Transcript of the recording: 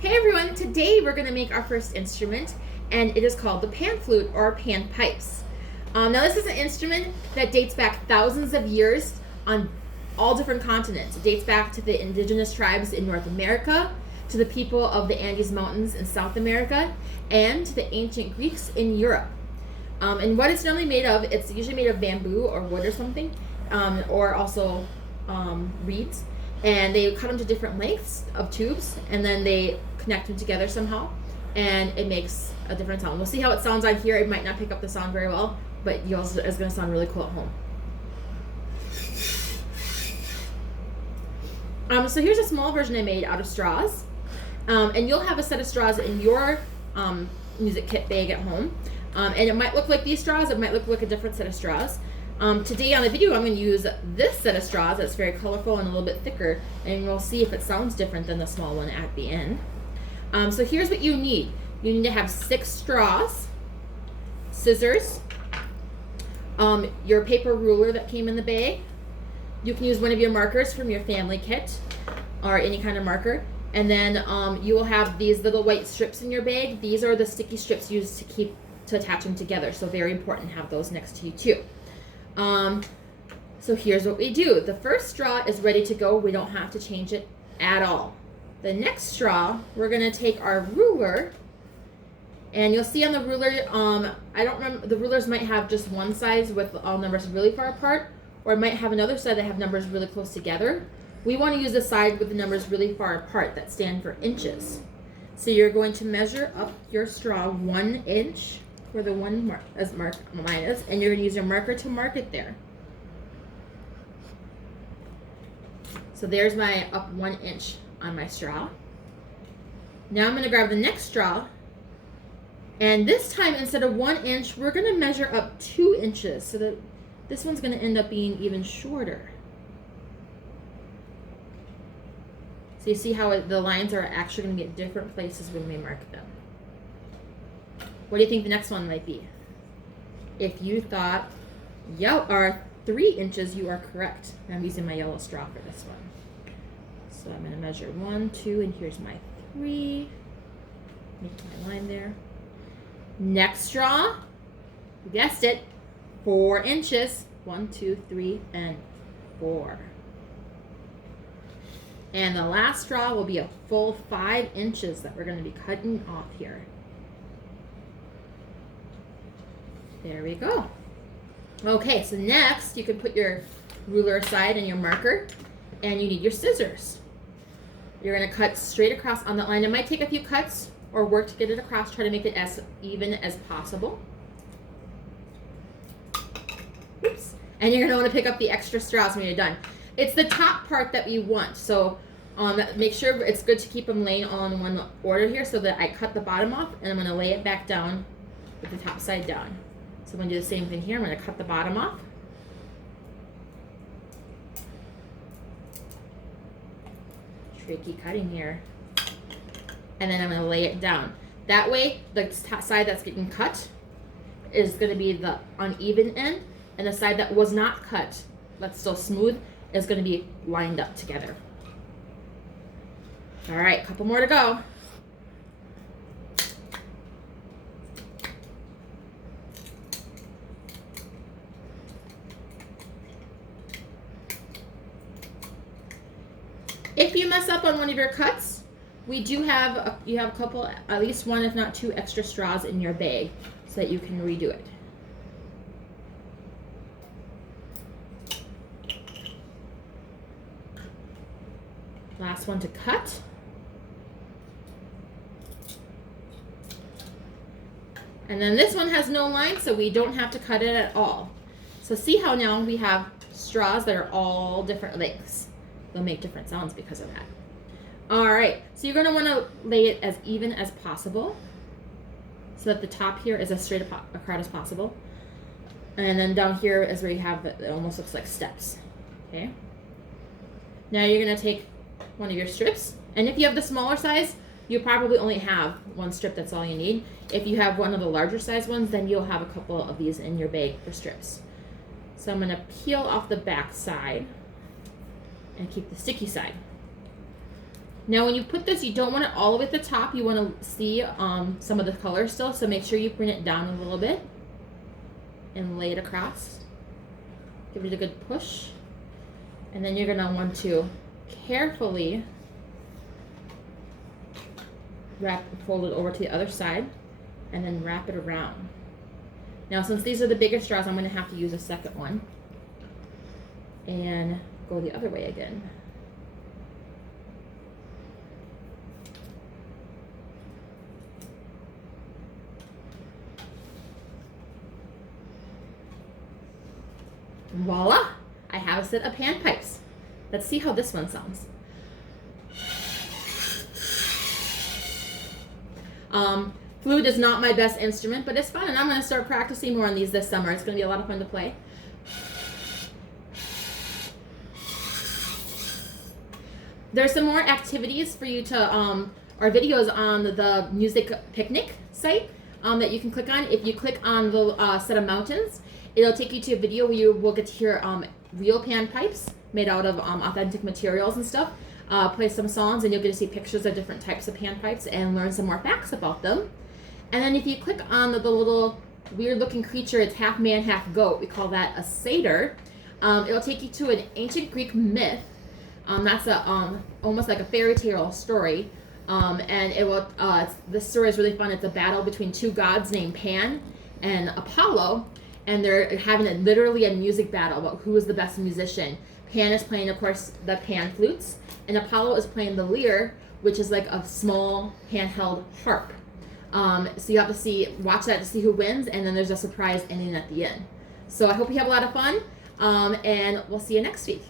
Hey everyone, today we're going to make our first instrument, and it is called the pan flute or panpipes. Now this is an instrument that dates back thousands of years on all different continents. It dates back to the indigenous tribes in North America, to the people of the Andes Mountains in South America, and to the ancient Greeks in Europe. And what it's normally made of, it's usually made of bamboo or wood or something, or also reeds. And they cut them to different lengths of tubes, and then they connect them together somehow, and it makes a different sound. We'll see how it sounds on here. It might not pick up the sound very well, but it's going to sound really cool at home. So here's a small version I made out of straws, and you'll have a set of straws in your music kit bag at home, and it might look like these straws. It might look like a different set of straws. Today on the video, I'm going to use this set of straws that's very colorful and a little bit thicker, and we'll see if it sounds different than the small one at the end. So here's what you need. You need to have 6 straws, scissors, your paper ruler that came in the bag. You can use one of your markers from your family kit or any kind of marker. And then you will have these little white strips in your bag. These are the sticky strips used to attach them together, so very important to have those next to you too. So here's what we do. The first straw is ready to go. We don't have to change it at all. The next straw, we're going to take our ruler, and you'll see on the ruler, I don't remember, the rulers might have just one side with all numbers really far apart, or it might have another side that have numbers really close together. We want to use the side with the numbers really far apart that stand for inches. So you're going to measure up your straw 1 inch where the one mine is, and you're going to use your marker to mark it there. So there's my up 1 inch on my straw. Now I'm going to grab the next straw, and this time instead of 1 inch, we're going to measure up 2 inches, so that this one's going to end up being even shorter. So you see how the lines are actually going to be at different places when we mark them. What do you think the next one might be? If you thought 3 inches, you are correct. I'm using my yellow straw for this one. So I'm going to measure 1, 2, and here's my 3. Make my line there. Next straw, you guessed it, 4 inches. 1, 2, 3, and 4. And the last straw will be a full 5 inches that we're going to be cutting off here. There we go. Okay, so next you can put your ruler aside and your marker, and you need your scissors. You're going to cut straight across on that line. It might take a few cuts or work to get it across. Try to make it as even as possible. Oops. And you're going to want to pick up the extra straws when you're done. It's the top part that we want, so make sure it's good to keep them laying all in one order here, so that I cut the bottom off, and I'm going to lay it back down with the top side down. So I'm going to do the same thing here. I'm going to cut the bottom off. Tricky cutting here. And then I'm going to lay it down. That way, the side that's getting cut is going to be the uneven end, and the side that was not cut, that's still smooth, is going to be lined up together. All right, a couple more to go. If you mess up on one of your cuts, we do have you have a couple, at least 1 if not 2 extra straws in your bag so that you can redo it. Last one to cut. And then this one has no line, so we don't have to cut it at all. So see how now we have straws that are all different lengths. They'll make different sounds because of that. All right, so you're going to want to lay it as even as possible so that the top here is as straight across as possible. And then down here is where you have it almost looks like steps. Okay. Now you're going to take one of your strips, and if you have the smaller size, you probably only have 1 strip. That's all you need. If you have one of the larger size ones, then you'll have a couple of these in your bag for strips. So I'm going to peel off the back side and keep the sticky side. Now when you put this, you don't want it all the way at the top. You want to see some of the color still, so make sure you bring it down a little bit and lay it across. Give it a good push. And then you're going to want to carefully fold it over to the other side and then wrap it around. Now since these are the bigger straws, I'm going to have to use a second one and go the other way again. Voila! I have a set of panpipes. Let's see how this one sounds. Flute is not my best instrument, but it's fun, and I'm going to start practicing more on these this summer. It's going to be a lot of fun to play. There's some more activities for you to, or videos on the Music Picnic site that you can click on. If you click on the set of mountains, it'll take you to a video where you will get to hear real panpipes made out of authentic materials and stuff. Play some songs, and you'll get to see pictures of different types of panpipes and learn some more facts about them. And then if you click on the little weird-looking creature, it's half man, half goat. We call that a satyr. It'll take you to an ancient Greek myth. That's almost like a fairy tale story. And it will. This story is really fun. It's a battle between two gods named Pan and Apollo, and they're having literally a music battle about who is the best musician. Pan is playing, of course, the pan flutes, and Apollo is playing the lyre, which is like a small handheld harp. So you have to watch that to see who wins, and then there's a surprise ending at the end. So I hope you have a lot of fun, and we'll see you next week.